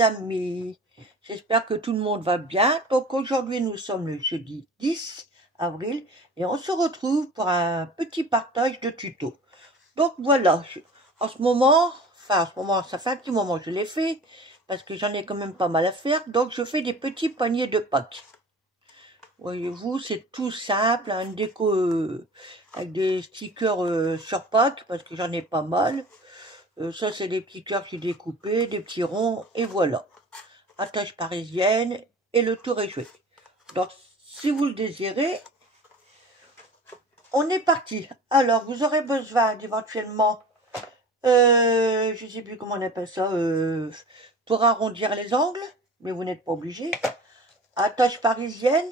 les amis, j'espère que tout le monde va bien. Donc aujourd'hui nous sommes le jeudi 10 avril et on se retrouve pour un petit partage de tutos. Donc voilà, en ce moment, ça fait un petit moment que je l'ai fait parce que j'en ai quand même pas mal à faire. Donc je fais des petits paniers de Pâques. Voyez-vous, c'est tout simple, hein, une déco avec des stickers sur Pâques parce que j'en ai pas mal. Ça, c'est des petits cœurs que j'ai découpés, des petits ronds, et voilà. Attache parisienne, et le tour est joué. Donc, si vous le désirez, on est parti. Alors, vous aurez besoin d'éventuellement, je ne sais plus comment on appelle ça, pour arrondir les angles, mais vous n'êtes pas obligé. Attache parisienne,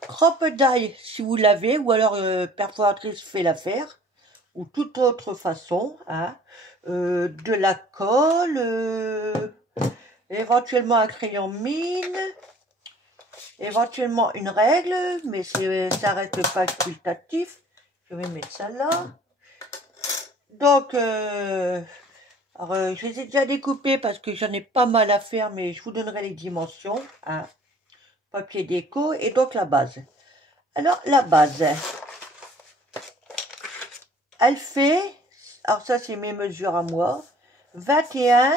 crop die si vous l'avez, ou alors perforatrice fait l'affaire, ou toute autre façon, hein. De la colle, éventuellement un crayon mine, éventuellement une règle, mais ça reste pas facultatif. Je vais mettre ça là. Donc, je les ai déjà découpés parce que j'en ai pas mal à faire, mais je vous donnerai les dimensions, hein. Papier déco et donc la base. Alors, la base, elle fait, alors ça c'est mes mesures à moi, 21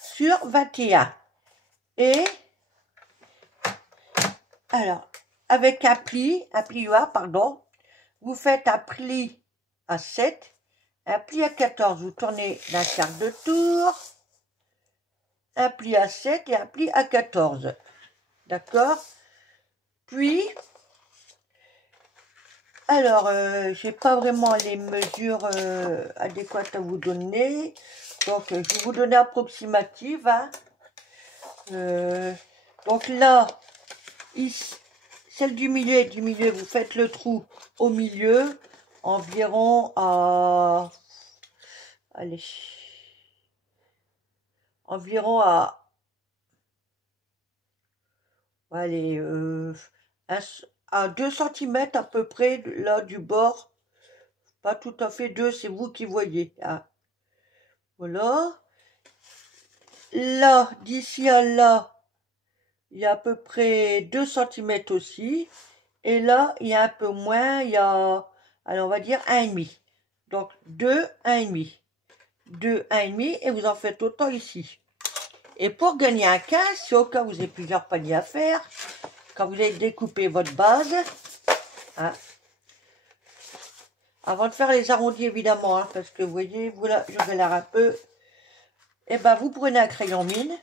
sur 21. Et alors, avec un plieur, pardon, vous faites un pli à 7, un pli à 14, vous tournez d'un quart de tour, un pli à 7 et un pli à 14. D'accord? Puis, alors, j'ai pas vraiment les mesures adéquates à vous donner, donc je vais vous donner approximative, hein. Donc là, ici, celle du milieu, vous faites le trou au milieu, environ à, allez, environ allez, à 2 cm à peu près, là, du bord, pas tout à fait 2, c'est vous qui voyez, hein. Voilà, là, d'ici à là, il y a à peu près 2 cm aussi, et là, il y a un peu moins, il y a, allez, on va dire 1,5. Donc 2, 1,5. 2, 1,5, et vous en faites autant ici. Et pour gagner un 15, si au cas où vous avez plusieurs paniers à faire, quand vous allez découper votre base, hein, avant de faire les arrondis évidemment, hein, parce que vous voyez, vous là, je galère un peu, et ben vous prenez un crayon mine,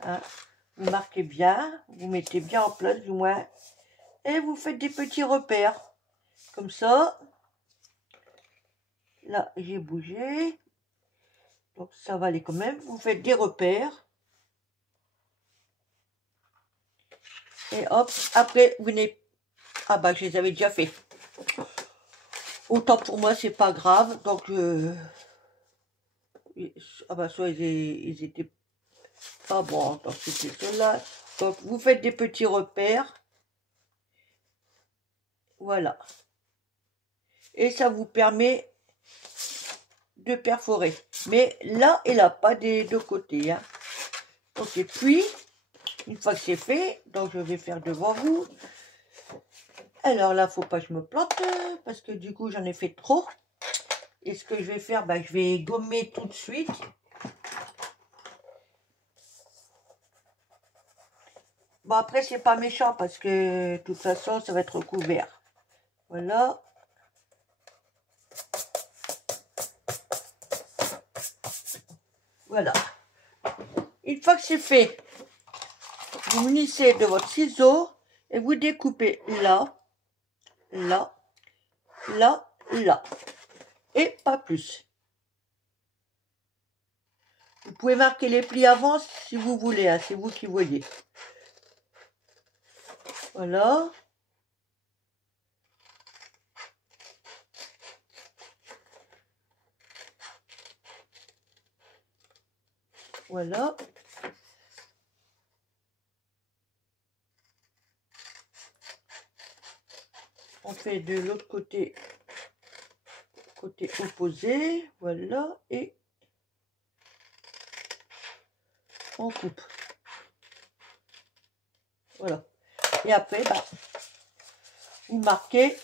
hein, vous marquez bien, vous mettez bien en place du moins, et vous faites des petits repères, comme ça. Là, j'ai bougé, donc ça va aller quand même. Vous faites des repères. Et hop, après, vous n'avez... Ah bah, je les avais déjà fait. Autant pour moi, c'est pas grave. Donc, ah bah, soit ils étaient pas bons. Donc, c'était ceux-là. Donc, vous faites des petits repères. Voilà. Et ça vous permet de perforer. Mais là et là, pas des deux côtés, hein. Ok, puis... Une fois que c'est fait, donc je vais faire devant vous. Alors là, faut pas que je me plante, parce que du coup, j'en ai fait trop. Et ce que je vais faire, bah, je vais gommer tout de suite. Bon, après, c'est pas méchant, parce que de toute façon, ça va être recouvert. Voilà. Voilà. Une fois que c'est fait, vous munissez de votre ciseau et vous découpez là, là, là, là. Et pas plus. Vous pouvez marquer les plis avant si vous voulez, hein, c'est vous qui voyez. Voilà. Voilà. On fait de l'autre côté, côté opposé, voilà, et on coupe. Voilà. Et après, bah, vous marquez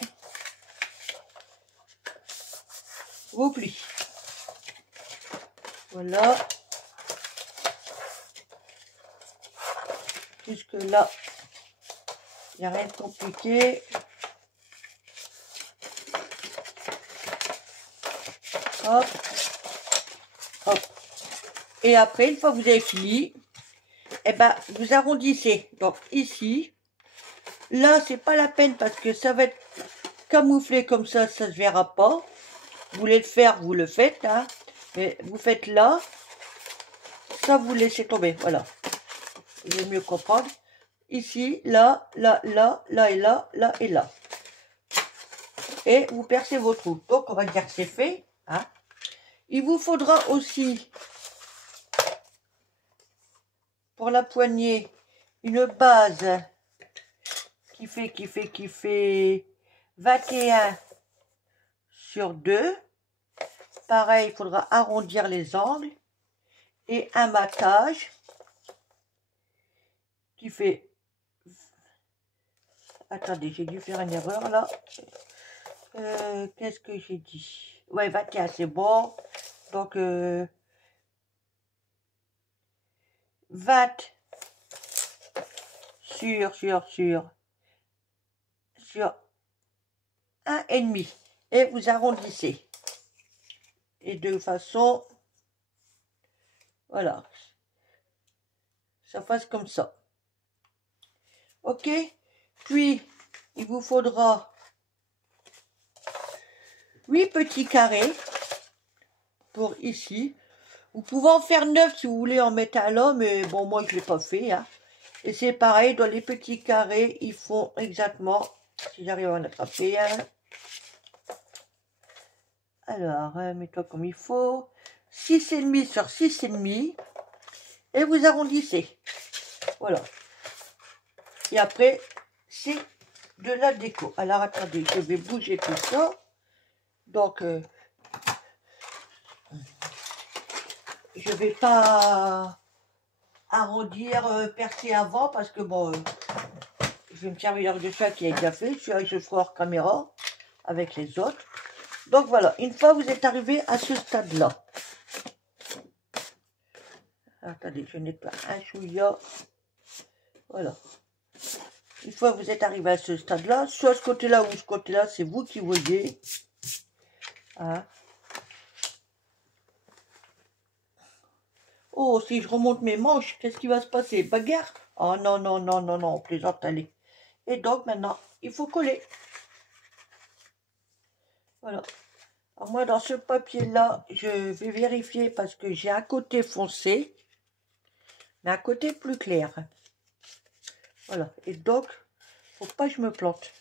vos plis. Voilà. Jusque là, il n'y a rien de compliqué. Hop, hop. Et après, une fois que vous avez fini, eh ben, vous arrondissez. Donc ici, là, c'est pas la peine parce que ça va être camouflé comme ça se verra pas. Vous voulez le faire, vous le faites, hein. Mais vous faites là, ça vous laissez tomber, voilà. Vous allez mieux comprendre. Ici, là, là, là, là et là, là et là. Et vous percez vos trous. Donc, on va dire que c'est fait, hein. Il vous faudra aussi, pour la poignée, une base qui fait 21 sur 2. Pareil, il faudra arrondir les angles. Et un matage qui fait... Attendez, j'ai dû faire une erreur là. Qu'est-ce que j'ai dit? Ouais, 21, c'est bon. Donc, 20 sur 1,5. Et vous arrondissez. Et de façon... Voilà. Ça fasse comme ça. Ok? Puis, il vous faudra 8 petits carrés pour ici. Vous pouvez en faire 9 si vous voulez en mettre un là, mais bon, moi je ne l'ai pas fait. Hein. Et c'est pareil, dans les petits carrés, ils font exactement, si j'arrive à en attraper un. Alors, mets-toi comme il faut. 6,5 sur 6,5. Et vous arrondissez. Voilà. Et après, c'est de la déco. Alors, attendez, je vais bouger tout ça. Donc, je ne vais pas arrondir, percer avant parce que bon, je vais me servir de ça qui est déjà fait. Je ferai hors caméra avec les autres. Donc voilà, une fois vous êtes arrivé à ce stade-là. Attendez, je n'ai pas un chouïa. Voilà. Une fois que vous êtes arrivé à ce stade-là, soit ce côté-là ou ce côté-là, c'est vous qui voyez. Hein. Oh, si je remonte mes manches, qu'est-ce qui va se passer? Bagarre? Oh non, non, non, non, non, on plaisante, allez. Et donc maintenant, il faut coller. Voilà. Alors moi, dans ce papier-là, je vais vérifier parce que j'ai un côté foncé, mais un côté plus clair. Voilà. Et donc, faut pas que je me plante.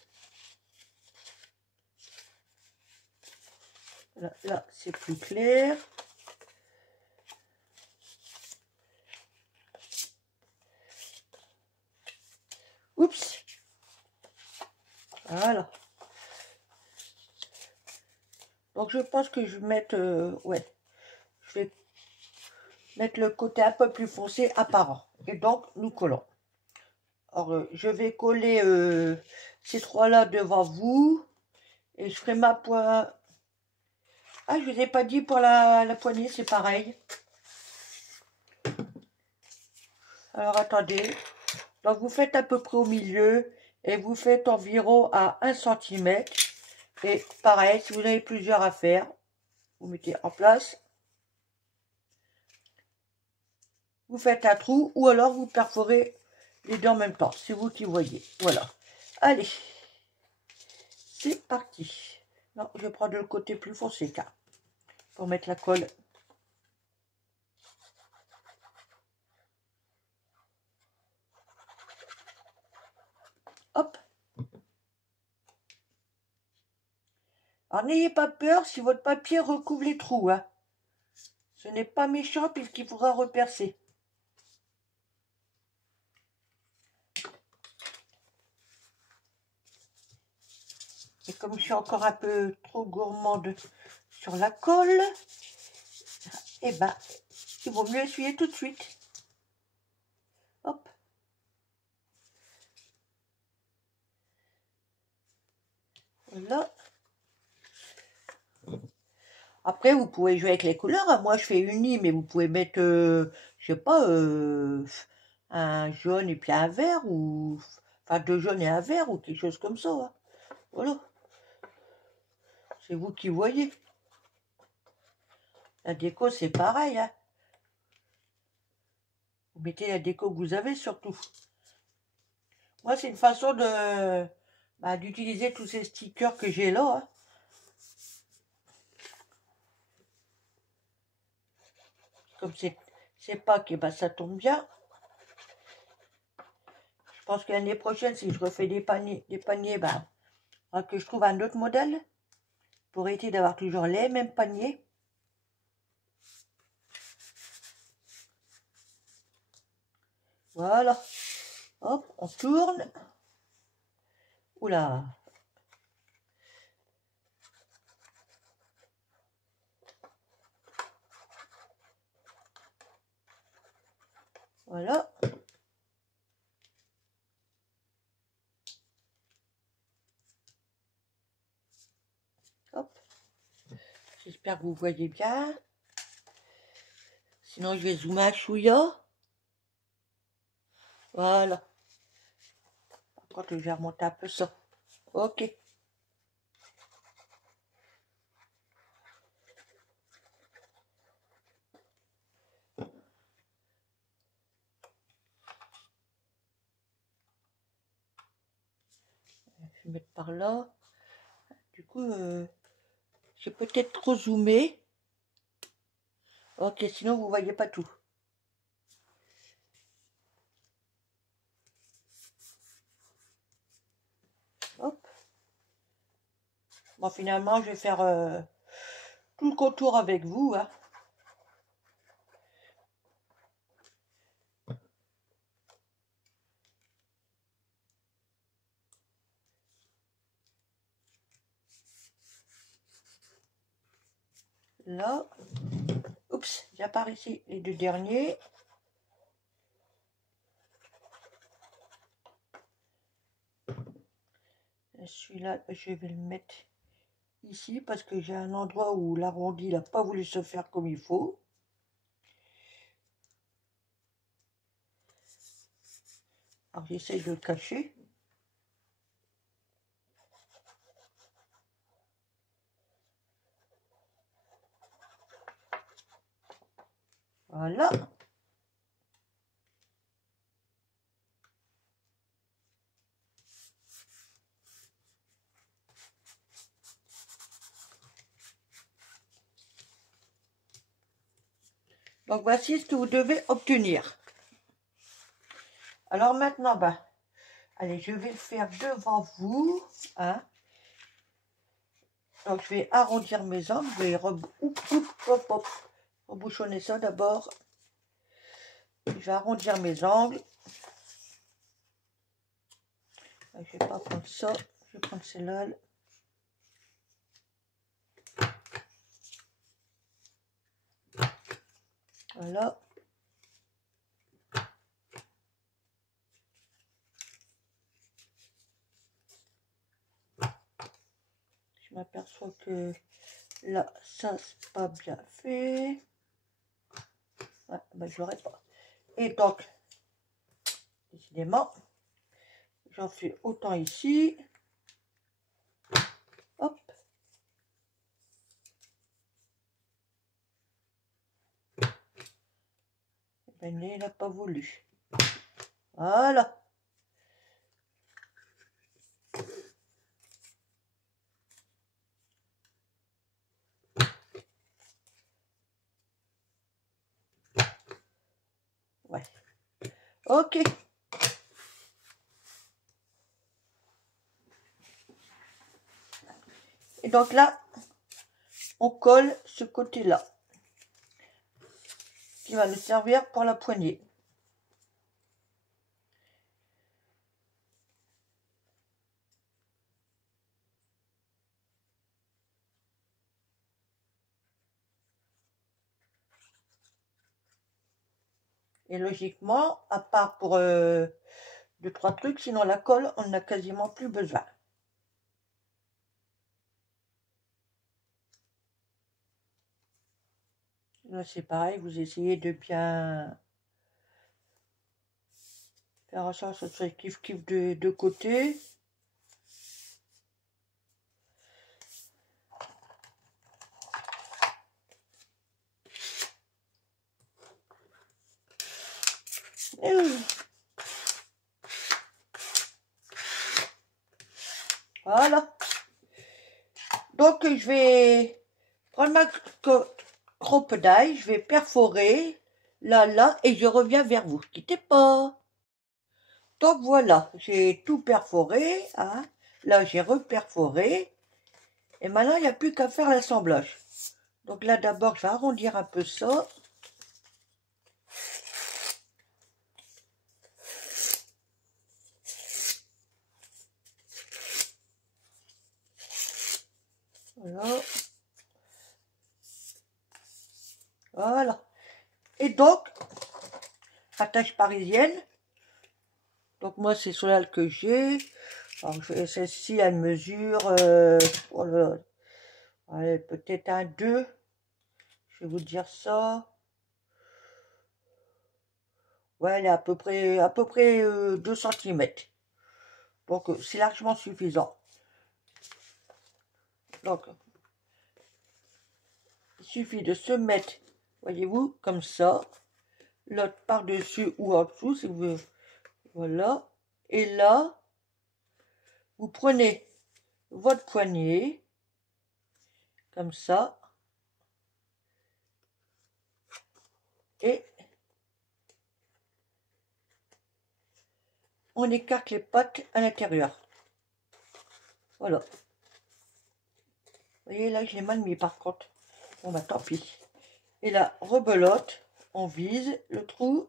Voilà, là, c'est plus clair. Oups. Voilà. Donc, je pense que je vais mettre... ouais. Je vais mettre le côté un peu plus foncé apparent. Et donc, nous collons. Alors, je vais coller ces trois-là devant vous. Et je ferai ma poignée. Ah, je ne vous ai pas dit pour la poignée, c'est pareil. Alors, attendez. Donc, vous faites à peu près au milieu. Et vous faites environ à 1 cm. Et pareil, si vous avez plusieurs à faire, vous mettez en place. Vous faites un trou ou alors vous perforez les deux en même temps. C'est vous qui voyez. Voilà. Allez. C'est parti. Non, je vais prendre le côté plus foncé car pour mettre la colle. Hop. Alors n'ayez pas peur si votre papier recouvre les trous. Hein. Ce n'est pas méchant puisqu'il faudra repercer. Et comme je suis encore un peu trop gourmande sur la colle, eh ben, il vaut mieux essuyer tout de suite. Voilà. Après, vous pouvez jouer avec les couleurs, hein. Moi, je fais uni, mais vous pouvez mettre, je sais pas, un jaune et puis un vert, ou enfin 2 jaunes et un vert, ou quelque chose comme ça, hein. Voilà, c'est vous qui voyez. La déco, c'est pareil, hein. Vous mettez la déco que vous avez, surtout. Moi, c'est une façon de d'utiliser tous ces stickers que j'ai là, hein. Comme c'est Pâques, et ben ça tombe bien. Je pense que l'année prochaine, si je refais des paniers, ben, faudra que je trouve un autre modèle pour éviter d'avoir toujours les mêmes paniers. Voilà. Hop, on tourne. Oula. Voilà. Hop. J'espère que vous voyez bien. Sinon, je vais zoomer un chouïa. Voilà. Par contre, je vais remonter un peu ça. Ok. Je vais mettre par là. Du coup, j'ai peut-être trop zoomé. Ok, sinon vous voyez pas tout. Hop. Bon, finalement, je vais faire tout le contour avec vous, hein. Là. Oups, j'appare ici les 2 derniers. Celui-là, je vais le mettre ici parce que j'ai un endroit où l'arrondi n'a pas voulu se faire comme il faut. Alors j'essaie de le cacher. Voilà. Donc voici ce que vous devez obtenir. Alors maintenant, allez, je vais le faire devant vous, hein. Donc je vais arrondir mes angles, je vais rebouchonner ça d'abord. Je vais arrondir mes angles. Je vais pas prendre ça, je vais prendre celle-là. Voilà. Je m'aperçois que là, ça, c'est pas bien fait. Ouais, je l'aurais pas. Et donc, décidément, j'en fais autant ici. Hop. Ben, il n'a pas voulu. Voilà. Ouais. Ok. Et donc là, on colle ce côté-là, qui va nous servir pour la poignée. Et logiquement, à part pour 2-3 trucs, sinon la colle, on n'a quasiment plus besoin. Là, c'est pareil, vous essayez de bien faire en sorte que ça soit kiff-kiff de côté. Et voilà. Donc, je vais prendre ma croppe d'ail, je vais perforer là, et je reviens vers vous. Quittez pas. Donc voilà, j'ai tout perforé, hein. Là, j'ai reperforé. Et maintenant, il n'y a plus qu'à faire l'assemblage. Donc là, d'abord, je vais arrondir un peu ça. Voilà. Voilà. Et donc, attache parisienne. Donc moi, c'est celle-là que j'ai. Alors, celle-ci, elle mesure, oh là là, allez, peut-être un 2. Je vais vous dire ça. Ouais, elle est à peu près 2 cm. Donc, c'est largement suffisant. Donc, il suffit de se mettre, voyez-vous, comme ça. L'autre par-dessus ou en dessous, si vous voulez. Voilà. Et là, vous prenez votre poignet, comme ça. Et on écarte les pattes à l'intérieur. Voilà. Vous voyez, là, je l'ai mal mis par contre. Bon, bah tant pis. Et la rebelote, on vise le trou.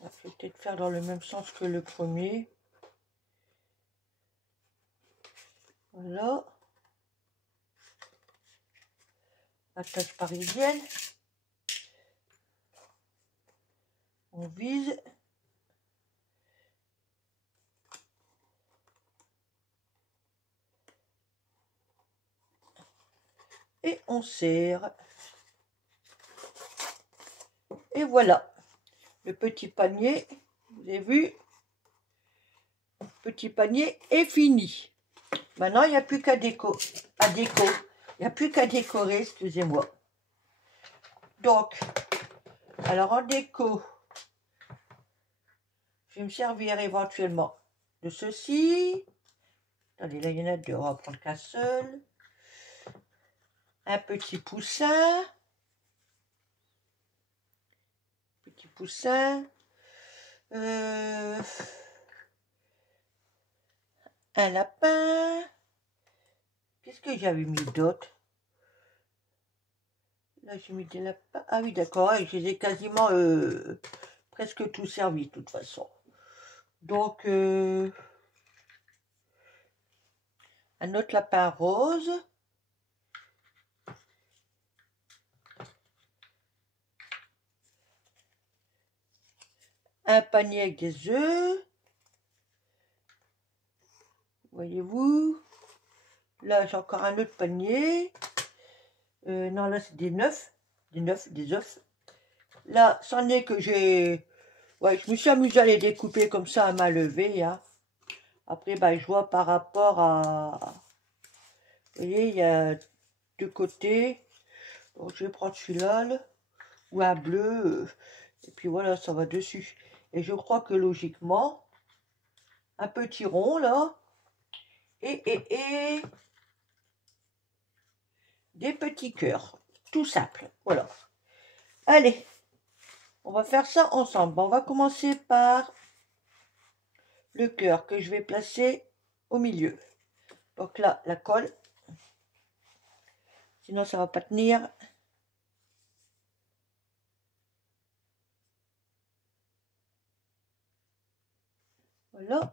On va peut-être faire dans le même sens que le premier. Voilà. Attache parisienne. On vise. Et on serre. Et voilà. Le petit panier, vous avez vu, petit panier est fini. Maintenant, il n'y a plus qu'à déco. Il n'y a plus qu'à décorer, excusez-moi. Donc, alors en déco, je vais me servir éventuellement de ceci. Attendez, là, il y en a deux, on va prendre qu'un seul. Un petit poussin. Petit poussin. Un lapin. Qu'est-ce que j'avais mis d'autre? Là, j'ai mis des lapins. Ah oui, d'accord, je les ai quasiment presque tout servi, de toute façon. Donc, un autre lapin rose. Un panier avec des œufs. Voyez-vous. Là, j'ai encore un autre panier. Non, là, c'est des œufs. Des œufs. Là, c'en est que j'ai... Ouais, je me suis amusée à les découper comme ça à main levée. Hein. Après, bah, je vois par rapport à... Vous voyez, il y a deux côtés. Donc, je vais prendre celui-là, ou un bleu. Et puis voilà, ça va dessus. Et je crois que logiquement, un petit rond, là. Et des petits cœurs. Tout simple. Voilà. Allez, on va faire ça ensemble. Bon, on va commencer par le cœur que je vais placer au milieu. Donc là, la colle. Sinon, ça va pas tenir. Voilà.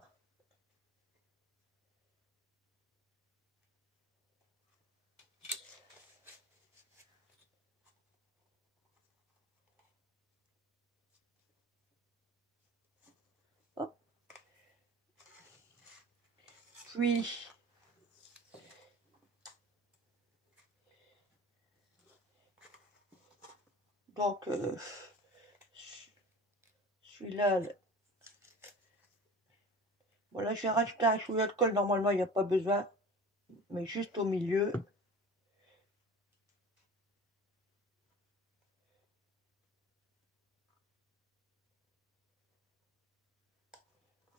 Hop. puis donc celui-là, voilà, j'ai rajouté un chouïa de colle, normalement il n'y a pas besoin, mais juste au milieu.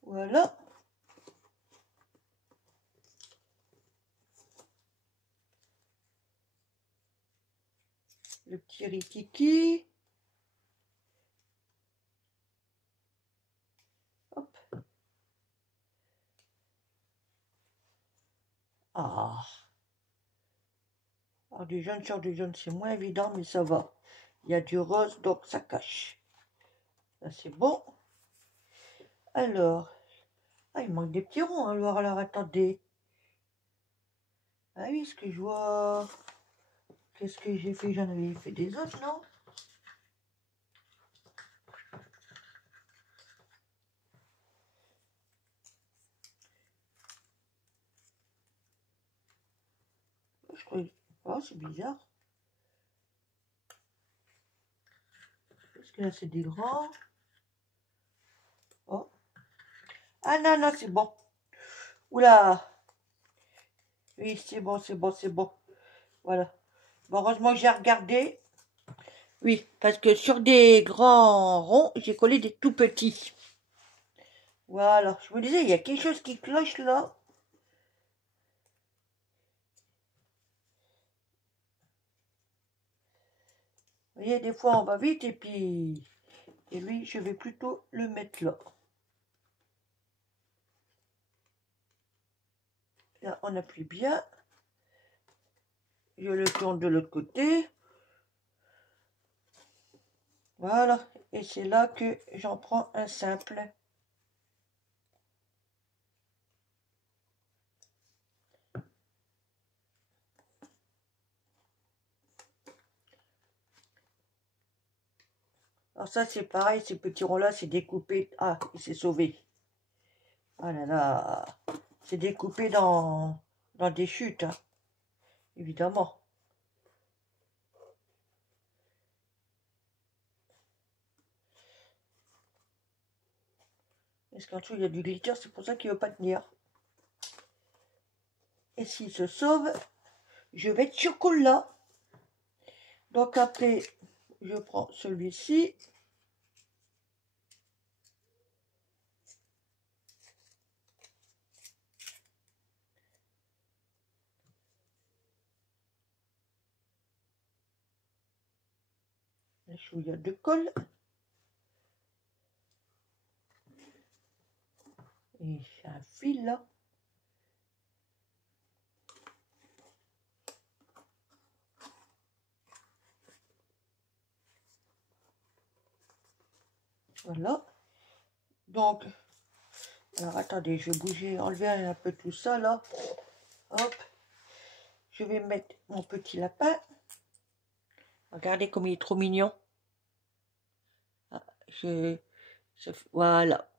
Voilà. Le petit rikiki. Hop. Ah. Alors du jaune sur du jaune, c'est moins évident, mais ça va. Il y a du rose, donc ça cache. Là, c'est bon. Alors. Ah, il manque des petits ronds, alors attendez. Ah oui, ce que je vois... Qu'est-ce que j'ai fait? J'en avais fait des autres, non? Je croyais... Oh, c'est bizarre. Parce que là, c'est des grands. Oh. Ah non, non, c'est bon. Oula. Oui, c'est bon, c'est bon, c'est bon. Voilà. Bon, heureusement que j'ai regardé. Oui, parce que sur des grands ronds, j'ai collé des tout petits. Voilà. Je me disais, il y a quelque chose qui cloche là. Vous voyez, des fois, on va vite et puis... Et lui, je vais plutôt le mettre là. Là, on appuie bien. Je le tourne de l'autre côté. Voilà. Et c'est là que j'en prends un simple. Alors ça, c'est pareil. Ces petits ronds-là, c'est découpé. Ah, il s'est sauvé. Ah là là. C'est découpé dans des chutes, hein, évidemment. Parce qu'en dessous, il y a du glitter, c'est pour ça qu'il ne veut pas tenir. Et s'il se sauve, je vais être chocolat. Donc après, je prends celui-ci. La chouïa de colle. Et j'ai un fil là. Voilà. Donc, alors attendez, je vais bouger, enlever un peu tout ça là. Hop. Je vais mettre mon petit lapin. Regardez comme il est trop mignon. Ah, voilà.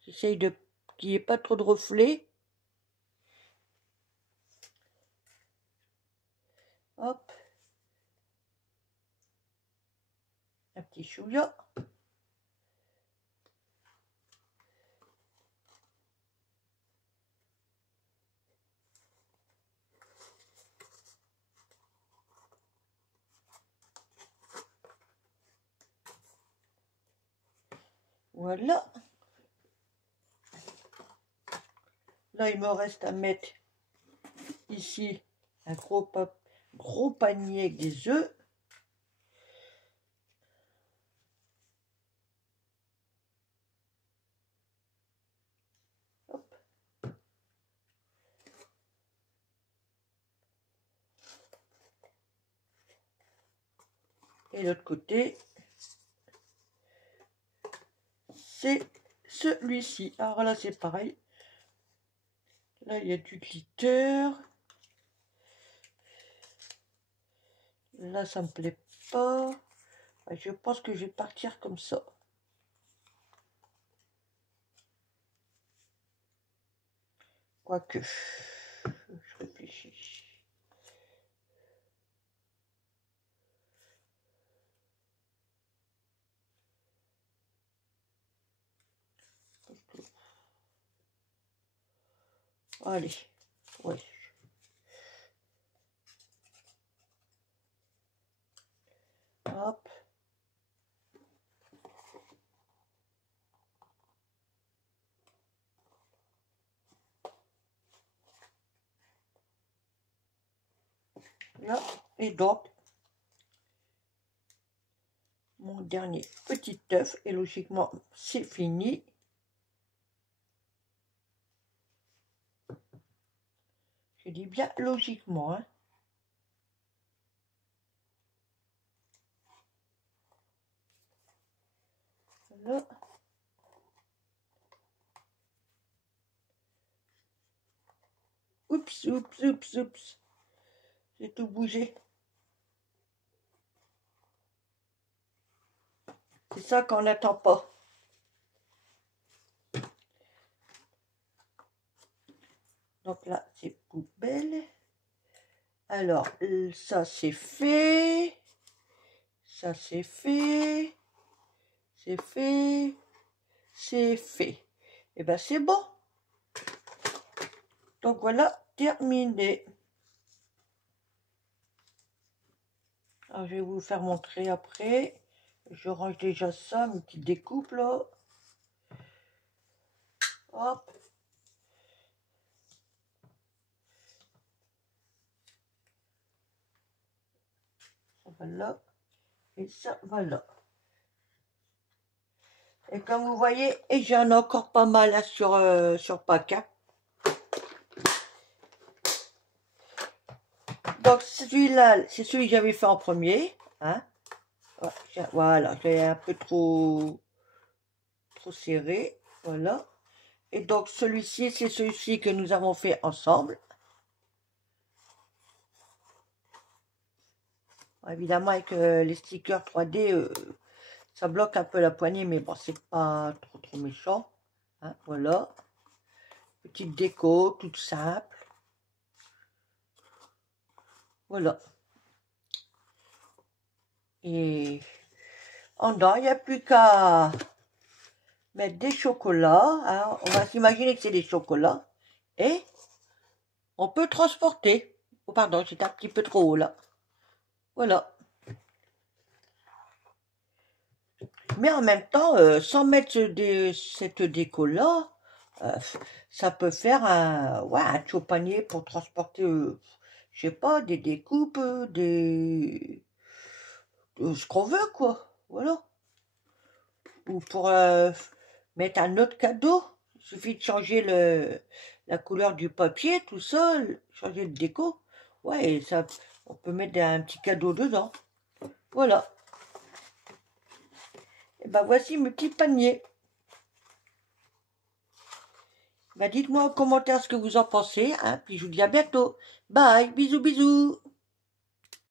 J'essaye de qu'il n'y ait pas trop de reflets. Hop. Un petit chouïa. Voilà. Là, il me reste à mettre ici un gros panier avec des œufs. Hop. Et l'autre côté, c'est celui-ci. Alors là, c'est pareil. Là, il y a du glitter. Là, ça me plaît pas. Je pense que je vais partir comme ça. Quoique, je réfléchis. Allez, ouais. Hop. Là. Et donc, mon dernier petit œuf, et logiquement, c'est fini. Je dis bien logiquement, hein. Là. Oups, oups, oups, oups. J'ai tout bougé. C'est ça qu'on n'attend pas. Donc là, c'est poubelle. Alors, ça c'est fait. Ça c'est fait. C'est fait. C'est fait. Et ben c'est bon. Donc voilà, terminé. Alors, je vais vous faire montrer après. Je range déjà ça, mes petites découpes là. Hop. Ça va là. Et ça va là. Et comme vous voyez, et j'en ai encore pas mal là, sur Pâques. Hein. Donc celui-là, c'est celui que j'avais fait en premier. Hein. Voilà, j'ai un peu trop serré. Voilà. Et donc celui-ci, c'est celui-ci que nous avons fait ensemble. Évidemment, avec les stickers 3D, ça bloque un peu la poignée, mais bon, c'est pas trop méchant. Hein, voilà. Petite déco, toute simple. Voilà. Et en dedans, il n'y a plus qu'à mettre des chocolats. Hein. On va s'imaginer que c'est des chocolats. Et on peut transporter. Oh, pardon, c'est un petit peu trop haut là. Voilà. Mais en même temps, sans mettre cette déco-là, ça peut faire un chaud panier pour transporter, je sais pas, des découpes, ce qu'on veut, quoi. Voilà. Ou pour mettre un autre cadeau. Il suffit de changer la couleur du papier, tout ça, changer de déco. Ouais, et ça, on peut mettre un petit cadeau dedans. Voilà. Et ben voici mes petits paniers. Ben dites-moi en commentaire ce que vous en pensez. Hein, puis je vous dis à bientôt. Bye, bisous, bisous.